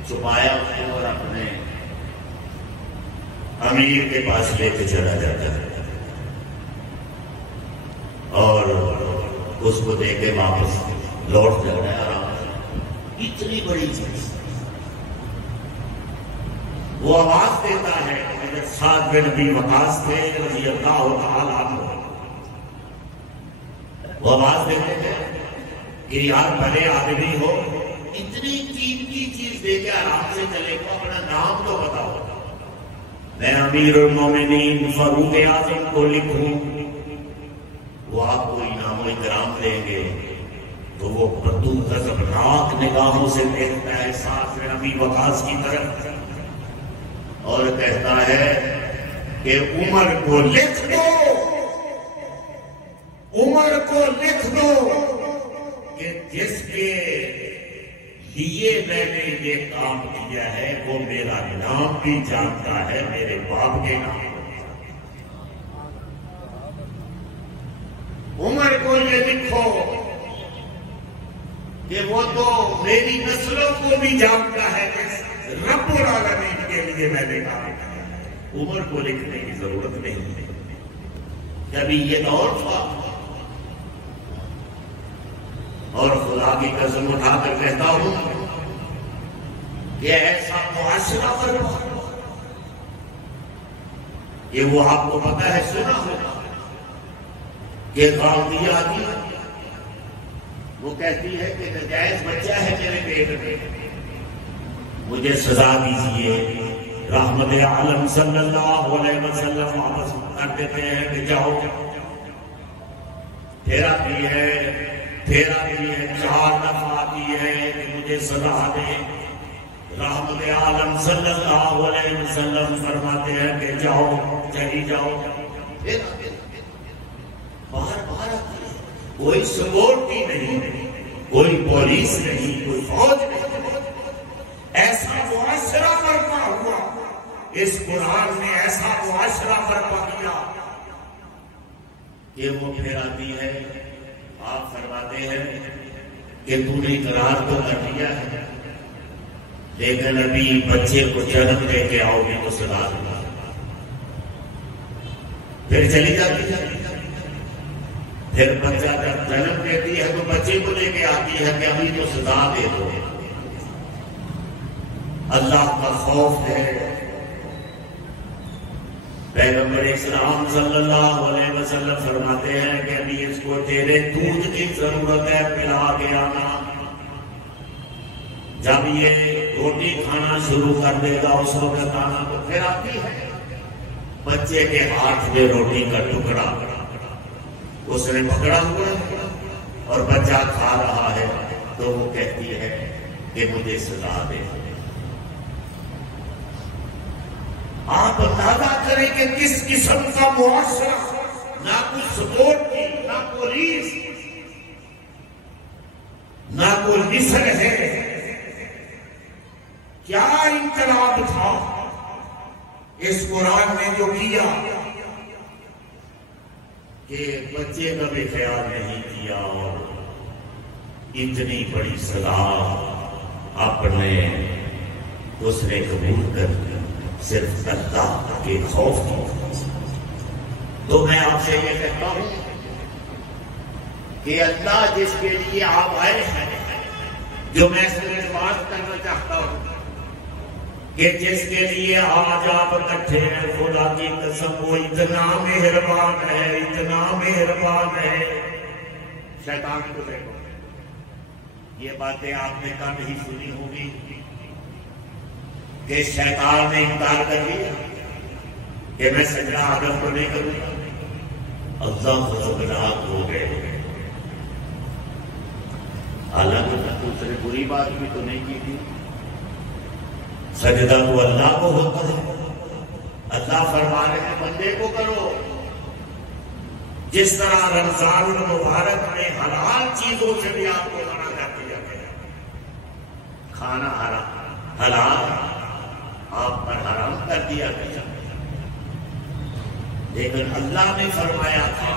چھپایا اور اپنے امیر کے پاس لے کے چلا جاتا ہے، اور اس کو دے کے واپس لوٹ جاتا ہے آرام سے۔ اتنی بڑی چیز وہ آواز دیتا ہے، اگر سعد بن ابی وقاص تھے رضی اللہ تعالیٰ عنہ، وہ آواز دیتے ہیں کہ یار بھلے آدمی ہو، اتنی قیمتی چیز دے کے آرام سے چلے کو اپنا نام تو بتاؤ، میں امیر المومنین فاروق اعظم کو لکھوں، وہ آپ کو انعام و اکرام دیں گے، تو وہ بدو غضبناک نگاہوں سے دیکھتا ہے سعد بن ابی وقاص کی طرف اور کہتا ہے کہ عمر کو لکھ دو، عمر کو لکھ دو کہ جس کے لیے میں نے یہ کام کیا ہے وہ میرا نام بھی جانتا ہے، میرے باپ کے نام۔ عمر کو یہ لکھو کہ وہ تو میری نسلوں کو بھی جانتا ہے، رب العالمین کے لیے میں نے کام کیا ہے۔ عمر کو لکھنے کی ضرورت نہیں ہے۔ کبھی یہ دور تھا، اور خدا کی قسم اٹھا کر کہتا ہوں کہ ایسا معاشرہ برپا کہ وہ آپ کو پتہ ہے، سنا ہوگا کہ غامدیہ آتی ہے، وہ کہتی ہے کہ نجائز بچہ ہے میرے پیٹ میں، مجھے سزا دیجیے. رحمت عالم صلی اللہ علیہ وسلم واپس کر دیتے ہیں کہ جاؤ. پھر آتی ہے 4 دفعہ آتی ہے کہ مجھے سزا دے. رحمت عالم صلی اللہ علیہ وسلم فرماتے ہیں کہ جاؤ, چلی جاؤ. باہر کوئی سیکورٹی نہیں, کوئی پولیس نہیں, کوئی فوج نہیں. ایسا معاشرہ برپا ہوا, اس قرآن نے ایسا معاشرہ برپا کیا کہ وہ پھر آتی ہے. آپ فرماتے ہیں کہ تو نے اقرار تو کر لیا ہے, لیکن ابھی بچے کو جنم دے کے آؤ گے تو سزا دوں. پھر چلی جاتی ہے. پھر بچہ جب جنم دیتی ہے تو بچے کو لے کے آتی ہے کہ ابھی تو سزا دے دو. اللہ کا خوف ہے. پیغمبر اسلام صلی اللہ علیہ وسلم فرماتے ہیں کہ ابھی اس کو تیرے دودھ کی ضرورت ہے, پلا کے آنا. جب یہ روٹی کھانا شروع کر دے گا اس وقت آنا. تو پھر آتی ہے بچے کے ہاتھ میں روٹی کا ٹکڑا, اس نے پکڑا ہوا اور بچہ کھا رہا ہے. تو وہ کہتی ہے کہ مجھے سزا دے. آپ اندازہ کریں کہ کس قسم کا معاشرہ, نہ کوئی سپورٹ کی, نہ پولیس, نہ کوئی مصر ہے. کیا انقلاب تھا اس قرآن نے جو کیا کہ بچے کا بھی خیال نہیں کیا اور اتنی بڑی سزا اپنے اس نے قبول کر دیا صرف اللہ کے خوف کی. تو میں آپ سے یہ کہتا ہوں کہ اللہ جس کے لیے آپ آئے ہیں, جو میں صرف بات کرنا چاہتا ہوں کہ جس کے لیے آج آپ اکٹھے ہیں, خدا کی قسم وہ اتنا مہربان ہے, اتنا مہربان ہے. شیطان کو دیکھو, یہ باتیں آپ نے کم ہی سنی ہوگی کہ شیطان نے انکار کر لیا کہ میں سجدہ آدم کو نہیں کروں گا. اللہ غضبناک ہو گئے. حالانکہ دوسرے بری بات بھی تو نہیں کی تھی. سجدہ تو اللہ کو ہوتا ہے. اللہ فرما رہے ہیں بندے کو کرو. جس طرح رمضان المبارک میں حلال چیزوں سے بھی آپ کو منع کر دیا گیا, کھانا حلال آپ پر حرام کر دیا گیا, لیکن اللہ نے فرمایا تھا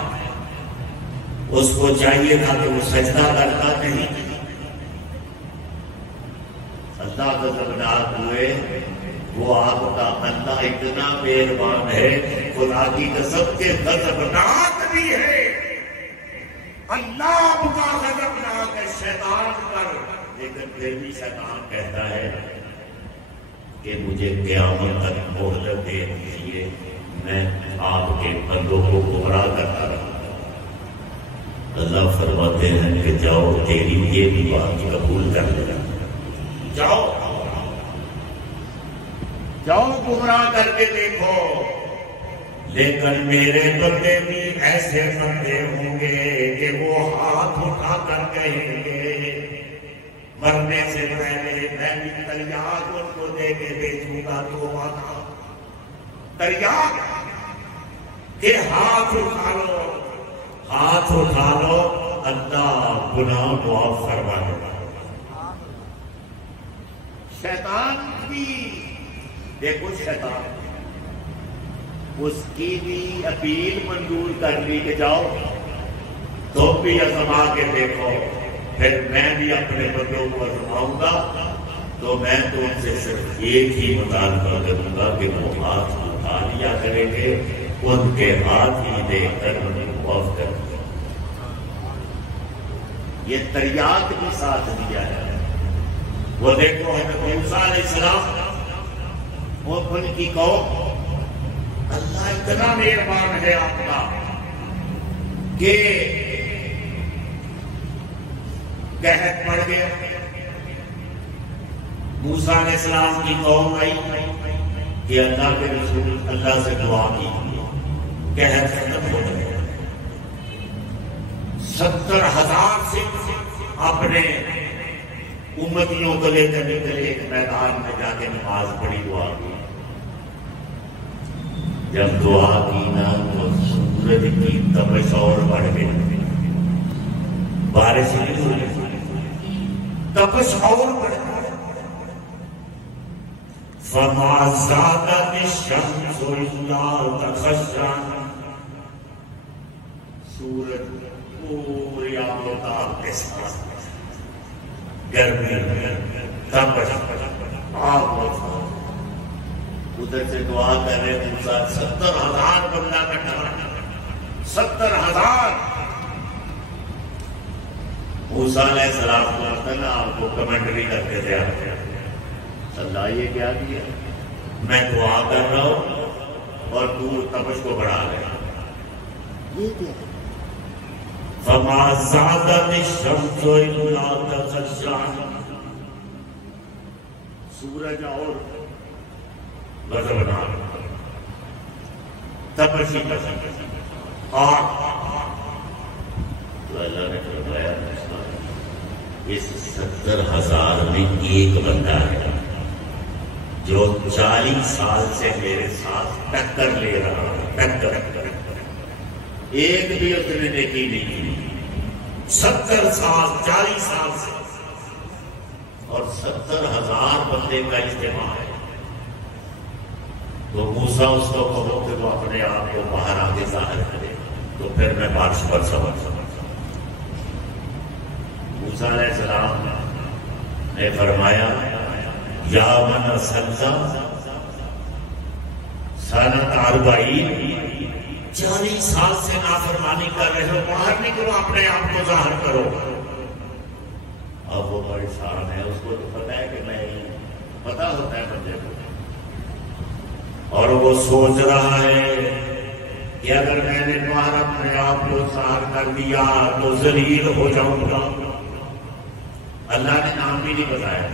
اس کو چاہیے تھا کہ وہ سجدہ کرتا نہیں. اللہ کا غضبناک ہوئے. وہ آپ کا اللہ اتنا مہربان ہے, خدا کی قسم کے غضبناک بھی ہے. اللہ آپ کا غضبناک ہے شیطان پر, لیکن پھر بھی شیطان کہتا ہے کہ مجھے قیامت تک مہلت دے دیجیے, میں آپ کے بندوں کو گمراہ کرتا رہا. اللہ فرماتے ہیں کہ جاؤ, تیری یہ بھی بات قبول کر لینا. جاؤ گمراہ کر کے دیکھو. لیکن میرے بندے بھی ایسے بندے ہوں گے کہ وہ ہاتھ اٹھا کر کہیں گے مرنے سے پہلے میں بھی تریاق ان کو دے کے بیچوں گا. تو وعدہ تریاق کہ ہاتھ اٹھا لو, ہاتھ اٹھا لو, اللہ گناہ معاف فرما دے گا. شیطان بھی دیکھو, شیطان اس کی بھی اپیل منظور کر لی کہ جاؤ تم بھی آزما کے دیکھو, پھر میں بھی اپنے بندوں کو آزماؤں گا. تو میں تو ان سے صرف ایک ہی مطالبہ کروں گا کہ وہ ہاتھ اٹھا لیا کریں گے, ان کے ہاتھ ہی دیکھ کر انہیں معاف کر دیا. یہ تریاق بھی ساتھ دیا ہے. وہ دیکھو حضرت موسیٰ علیہ السلام اور ان کی قوم, اللہ اتنا مہربان ہے آپ کا کہ قحط پڑ گیا, موسیٰ علیہ السلام کی قوم آئی کہ اللہ کے رسول اللہ سے دعا کی، قحط ختم ہو گئے، 70,000 سکھ اپنے امتیوں کو لے کر نکلے، ایک میدان میں جا کے نماز پڑھی، دعا کی۔ جب دعا کی نا تو سورج کی تپش اور بڑھ گئی، بارش نہیں ہوئی، تپش اور بڑھ گئی۔ فما زادت الشمس الا تخشعا، سورج پوری آفتاب کے ساتھ گرمی تپش آگ، ادھر سے دعا کر رہے موسیٰ، 70,000 بندہ کٹھا، 70,000۔ موسیٰ علیہ السلام کو آپ کو کمنٹری کرتے تھے، اللہ یہ کیا کیا، میں دعا کر رہا ہوں اور دور تپش کو بڑھا رہے، یہ کیا؟ فما زادت الشمس الا تخشعا، سورج اور بڑھ بنا تپش ہی پسند آگ۔ تو اللہ نے فرمایا اس 70,000 میں ایک بندہ ہے جو 40 سال سے میرے ساتھ ٹکر لے رہا ہے، ٹکر، ایک بھی اس نے نیکی نہیں کی، 70 سال 40 سال سے، اور 70,000 بندے کا اجتماع ہے۔ تو موسیٰ اس کو کہو کہ وہ اپنے آپ کو باہر آ کے ظاہر کرے تو پھر میں بارش پر سمجھ۔ موسیٰ علیہ السلام نے فرمایا یا من سلطا سنت 40، 40 سال سے نافرمانی کر رہے ہو، باہر نکلو، اپنے آپ کو ظاہر کرو۔ اب وہ پریشان ہے، اس کو تو پتا ہے کہ میں پتا ہوتا ہے بندے کو، اور وہ سوچ رہا ہے کہ اگر میں نے باہر اپنے آپ کو ظاہر کر دیا تو ذلیل ہو جاؤں گا۔ اللہ نے نام بھی نہیں بتایا،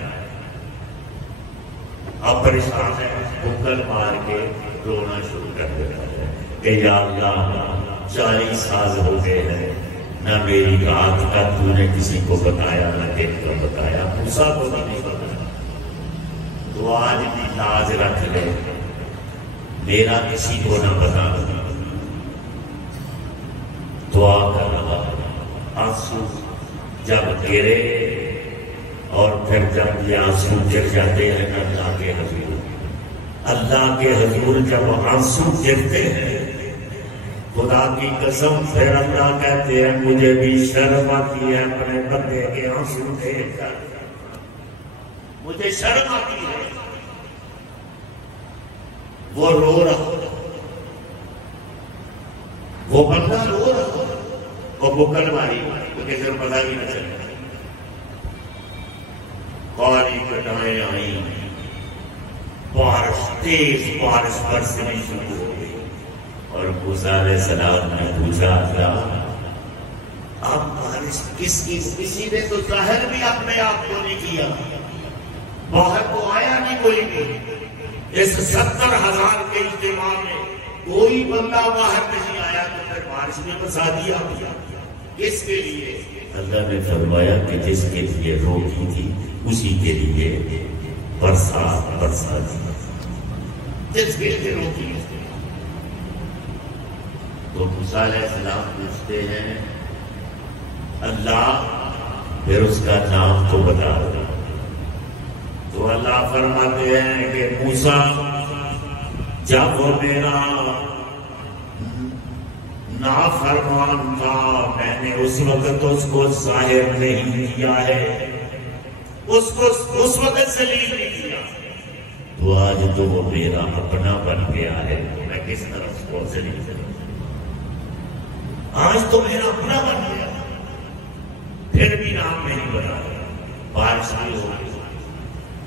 اب پریشان ہے، بکل مار کے رونا شروع کر دیتا ہے کہ یا اللہ 40 سال ہو گئے ہیں، نہ میری رات کا تو نے کسی کو بتایا، نہ دن کا بتایا، موسیٰ کو بھی نہیں بتایا، تو آج بھی لاج رکھ لے، میرا کسی کو نہ بتا۔ دعا کر رہا، آنسو جب گرے اور پھر جب یہ آنسو گر جاتے ہیں اللہ کے حضور، اللہ کے حضور جب آنسو گرتے ہیں، خدا کی قسم پھر اللہ کہتے ہیں مجھے بھی شرم آتی ہے اپنے بندے کے آنسو دیکھ کر، مجھے شرم آتی ہے۔ وہ رو رہا، وہ بندہ رو رہا، وہ بکل ماری تو کسی کو پتا بھی نہ چلے، کالی کٹائیں آئیں، بارش، تیز بارش برسنی شروع ہو گئی، اور موسیٰ علیہ السلام نے پوچھا اللہ اب بارش کس کی؟ کسی نے تو ظاہر بھی اپنے آپ کو نہیں کیا، باہر کو آیا نہیں کوئی بھی، اس 70,000 کے اجتماع میں کوئی بندہ باہر نہیں آیا، تو پھر بارش نے برسا دیا، کس کے لیے؟ اللہ نے فرمایا کہ جس کے لیے روکی تھی اسی کے لیے برسا دی، جس کے لیے روکی۔ تو موسیٰ علیہ السلام پوچھتے ہیں اللہ پھر اس کا نام تو بتا دو، تو اللہ فرماتے ہیں کہ موسیٰ جب وہ میرا نافرمان تھا میں نے اس وقت اس کو ظاہر نہیں کیا ہے، اس کو اس وقت ذلیل نہیں کیا، تو آج تو وہ میرا اپنا بن گیا ہے، تو میں کس طرح اس کو ذلیل کروں؟ آج تو میرا اپنا بن گیا، پھر بھی نام نہیں بتایا، بارش نہیں ہو گئی۔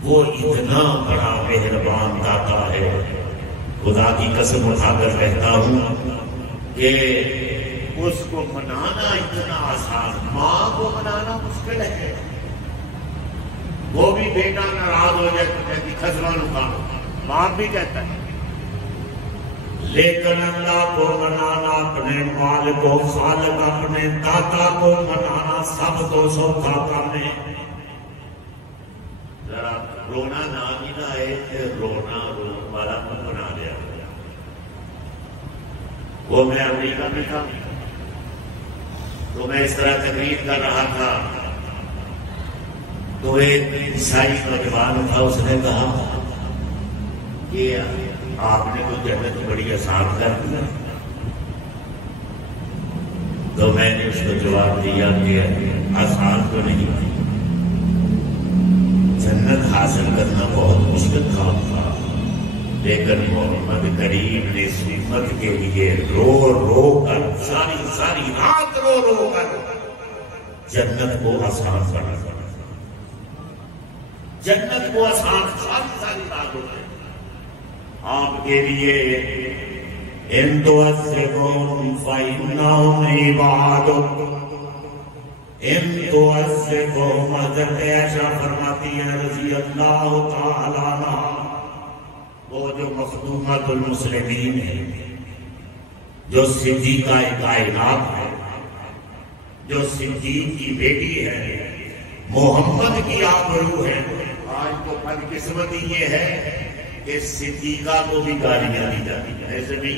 وہ اتنا بڑا مہربان داتا ہے، خدا کی قسم اٹھا کر کہتا ہوں کہ اس کو منانا اتنا آسان، ماں کو منانا مشکل ہے، وہ بھی بیٹا ناراض ہو جائے تو کہتی خزروں کھا، باپ بھی کہتا ہے، لیکن اللہ کو منانا، اپنے مالک و خالق اپنے داتا کو منانا سب تو سوکھا کام ہے۔ ذرا رونا نام ہی نہ ہے کہ رونا رون والا من بنا لیا۔ وہ میں امریکہ میں تھا تو میں اس طرح تقریر کر رہا تھا تو ایک عیسائی نوجوان تھا، اس نے کہا کہ آپ نے تو جنت بڑی آسان کر دیا۔ تو میں نے اس کو جواب دیا کہ آسان تو نہیں، جنت حاصل کرنا بہت مشکل کام تھا، لیکن محمد کریم نے اس امت کے لیے رو رو کر ساری رات رو رو کر جنت کو آسان بنا، جنت کو آسان ساری رات ہو گئی آپ کے لیے۔ ان تعذبهم فإنهم عبادك، ان تعذبهم، حضرت عائشہ فرماتی ہیں رضی اللہ تعالیٰ عنہ، وہ جو مخدومۃ المسلمین ہے، جو صدیقہ کائنات ہے، جو صدیق کی بیٹی ہے، محمد کی آبرو ہے۔ آج تو بدقسمتی یہ ہے کہ صدیقہ کو بھی گالیاں دی جاتی ہیں، ایسے بھی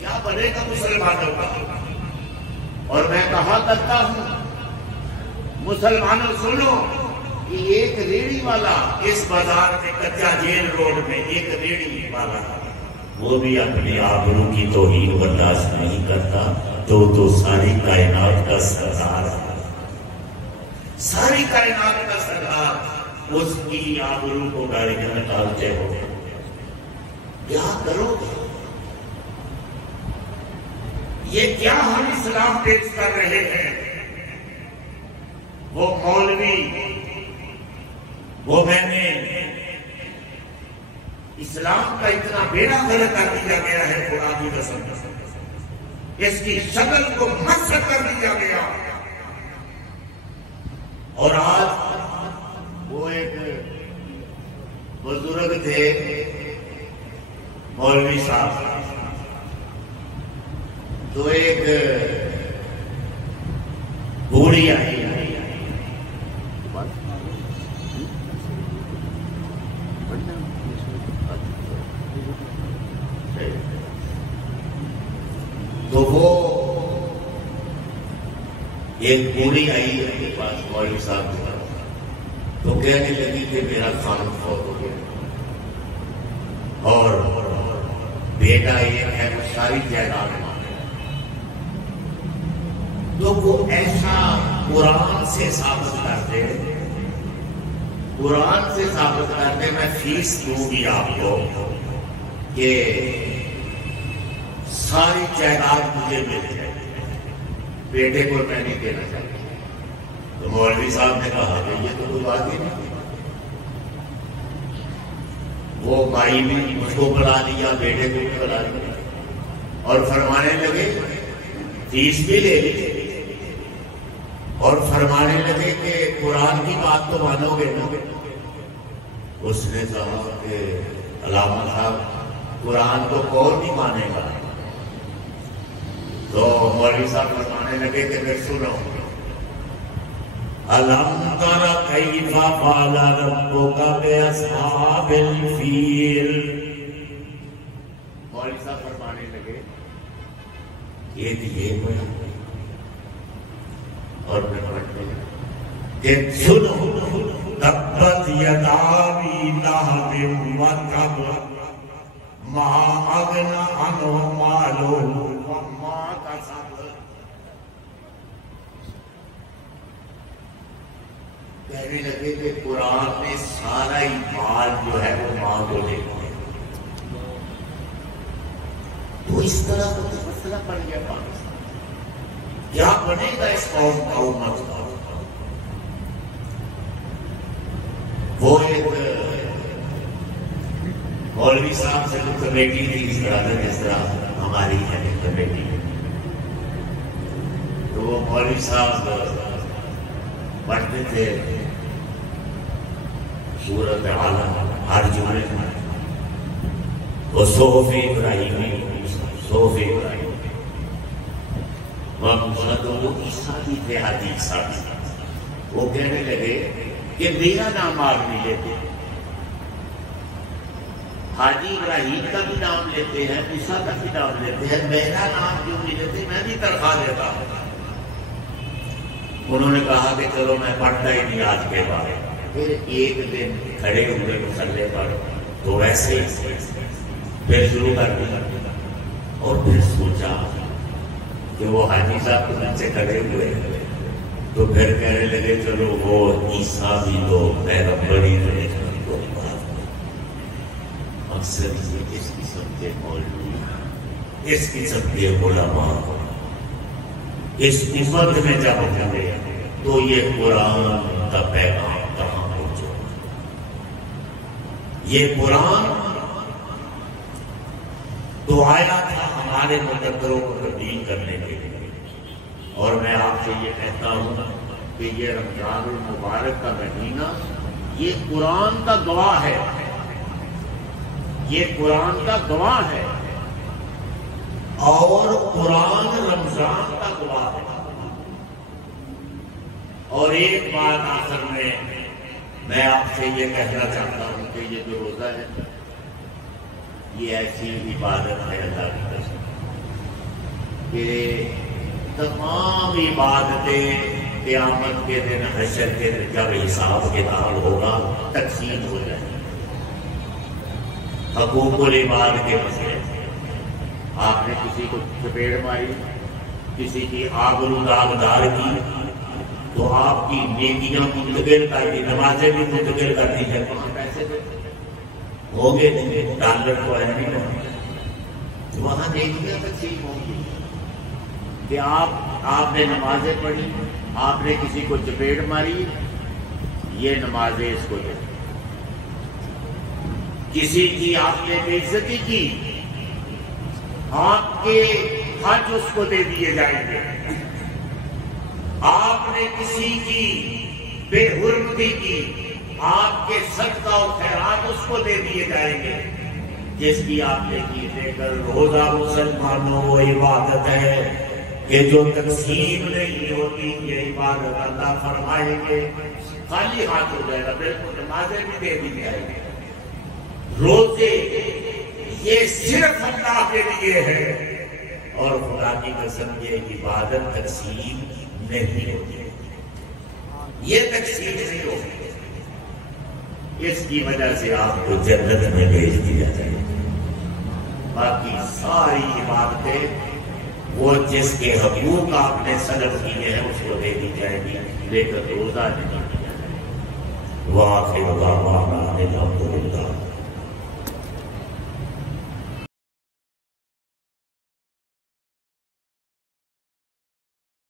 کیا بنے گا مسلمانوں کا؟ اور میں کہا کرتا ہوں مسلمانوں سنو کہ ایک ریڑھی والا اس بازار میں کچا جیل روڈ میں ایک ریڑھی والا وہ بھی اپنی آبرو کی توہین برداشت نہیں کرتا، تو ساری کائنات کا سردار ہے، ساری کائنات کا سردار، اس کی آبرو کو گالیاں نکالتے ہو، کیا کرو گے؟ یہ کیا ہم اسلام پیش کر رہے ہیں؟ وہ مولوی، وہ میں نے اسلام کا اتنا بیڑا غرق کر دیا گیا ہے، خدا کی قسم، اس کی شکل کو مسخ کر دیا گیا۔ اور آج وہ ایک بزرگ تھے مولوی صاحب، تو ایک بوڑھی آئی، تو وہ ایک بوڑھی آئی اپنے پاس مولوی صاحب کے پاس، تو کہنے لگی کہ میرا خاندان فوت ہو گیا اور بیٹا یہ ہے وہ ساری جائیداد مانگے، تو وہ ایسا قرآن سے ثابت کرتے، قرآن سے ثابت کرتے، میں فیس دوں گی آپ کو کہ ساری جائیداد مجھے مل جائے، بیٹے کو میں نہیں دینا چاہتا۔ تو مولوی صاحب نے کہا کہ یہ تو کوئی بات ہی نہیں۔ وہ بھائی بھی اس کو بلا لیا، بیٹے کو بھی بلا لیا، اور فرمانے لگے فیس بھی لے لی، اور فرمانے لگے کہ قرآن کی بات تو مانو گے نا؟ اس نے کہا کہ علامہ صاحب قرآن کو کون نہیں مانے گا؟ تو مولوی صاحب فرمانے لگے کہ پھر سنو، أَلَمْ تَرَ كَيْفَ فَعَلَ رَبُّكَ بِأَصْحَابِ الْفِيلِ، مولوی صاحب فرمانے لگے یہ ہوا، اور میں پڑھتے ہیں کہ سنو، تبت یدا ابی لہب وتب ما اغنی عنہ مالہ وما کسب۔ کہنے لگے کہ قرآن میں سارا ہی مال جو ہے وہ ماں کو دے گا، تو اس طرح کا مسئلہ پڑ گیا پاکستان، کیا بنے گا اس قوم کا، امت کا؟ وہ ایک مولوی صاحب سے جو کمیٹی تھی اس طرح ہماری ہے کمیٹی، تو وہ مولوی صاحب پڑھتے تھے صورت عالم ہر جمعے میں وہ صحف ابراہیمی صحف ابراہیم وہ عیسیٰ بھی تھے، حاجی عیسیٰ بھی۔ وہ کہنے لگے کہ میرا نام آپ نہیں لیتے، حاجی ابراہیم کا بھی نام لیتے ہیں، عیسیٰ کا بھی نام لیتے ہیں، میرا نام کیوں نہیں لیتے؟ میں بھی تنخواہ دیتا ہوں۔ انہوں نے کہا کہ چلو میں پڑھتا ہی نہیں آج کے بعد۔ پھر ایک دن کھڑے ہوئے مسلے پر تو ویسے ہی پھر شروع کر دیا، اور پھر سوچا کہ وہ حاجی صاحب کے نیچے کھڑے ہوئے تو پھر کہنے لگے چلو وہ عیسیٰ بھی تو پیغمبر ہی تو نہیں، کوئی بات نہیں۔ مقصد یہ اس قسم کے مولوی، اس قسم کے علماء اس امت میں جب ہوں تو یہ قرآن کا پیغام کہاں پہنچے؟ یہ قرآن تو آیا تھا ہمارے مقدروں کو تبدیل کرنے کے لیے، اور میں آپ سے یہ کہتا ہوں کہ یہ رمضان المبارک کا مہینہ یہ قرآن کا گواہ ہے، یہ قرآن کا گواہ ہے، اور قرآن رمضان کا گواہ ہے۔ اور ایک بات آخر میں آپ سے یہ کہنا چاہتا ہوں کہ یہ جو روزہ ہے یہ ایسی عبادت ہے اللہ کی قسم کہ تمام عبادتیں قیامت کے دن حشر کے دن جب حساب کتاب ہوگا تقسیم ہو جائے گی۔ حقوق العباد کے مسئلے، آپ نے کسی کو چپیڑ ماری، کسی کی آبرو داغدار کی تو آپ کی نیکیاں منتقل کر دی، نمازیں بھی منتقل کر دی جائیں، وہاں پیسے ہوں گے نہیں، ڈالر تو ہے نہیں، وہاں نیکیاں تقسیم ہوں گی کہ آپ نے نمازیں پڑھی، آپ نے کسی کو چپیڑ ماری، یہ نمازیں اس کو دے، کسی کی آپ نے بے عزتی کی، آپ کے حج اس کو دے دیے جائیں گے، آپ نے کسی کی بے حرمتی کی، آپ کے صدقہ و خیرات اس کو دے دیے جائیں گے جس کی آپ نے کی دے کر۔ روزہ مسلمانوں وہ عبادت ہے کہ جو تقسیم نہیں ہوتی، یہ عبادت اللہ فرمائیں گے خالی ہاتھ ہو جائے گا، بالکل نمازیں بھی دے دی جائیں گے۔ روزے یہ صرف اللہ کے لیے ہے، اور خدا کی قسم یہ عبادت تقسیم نہیں ہوتی، یہ تقسیم نہیں ہوتی، اس کی وجہ سے آپ کو جنت میں بھیج دیا جائے۔ باقی ساری عبادتیں وہ جس کے حقوق آپ نے سلب کیے ہیں اس کو دے دی جائے گی، لیکن روزہ نہیں دیا جائے گا۔ واخر دعوانا الحمد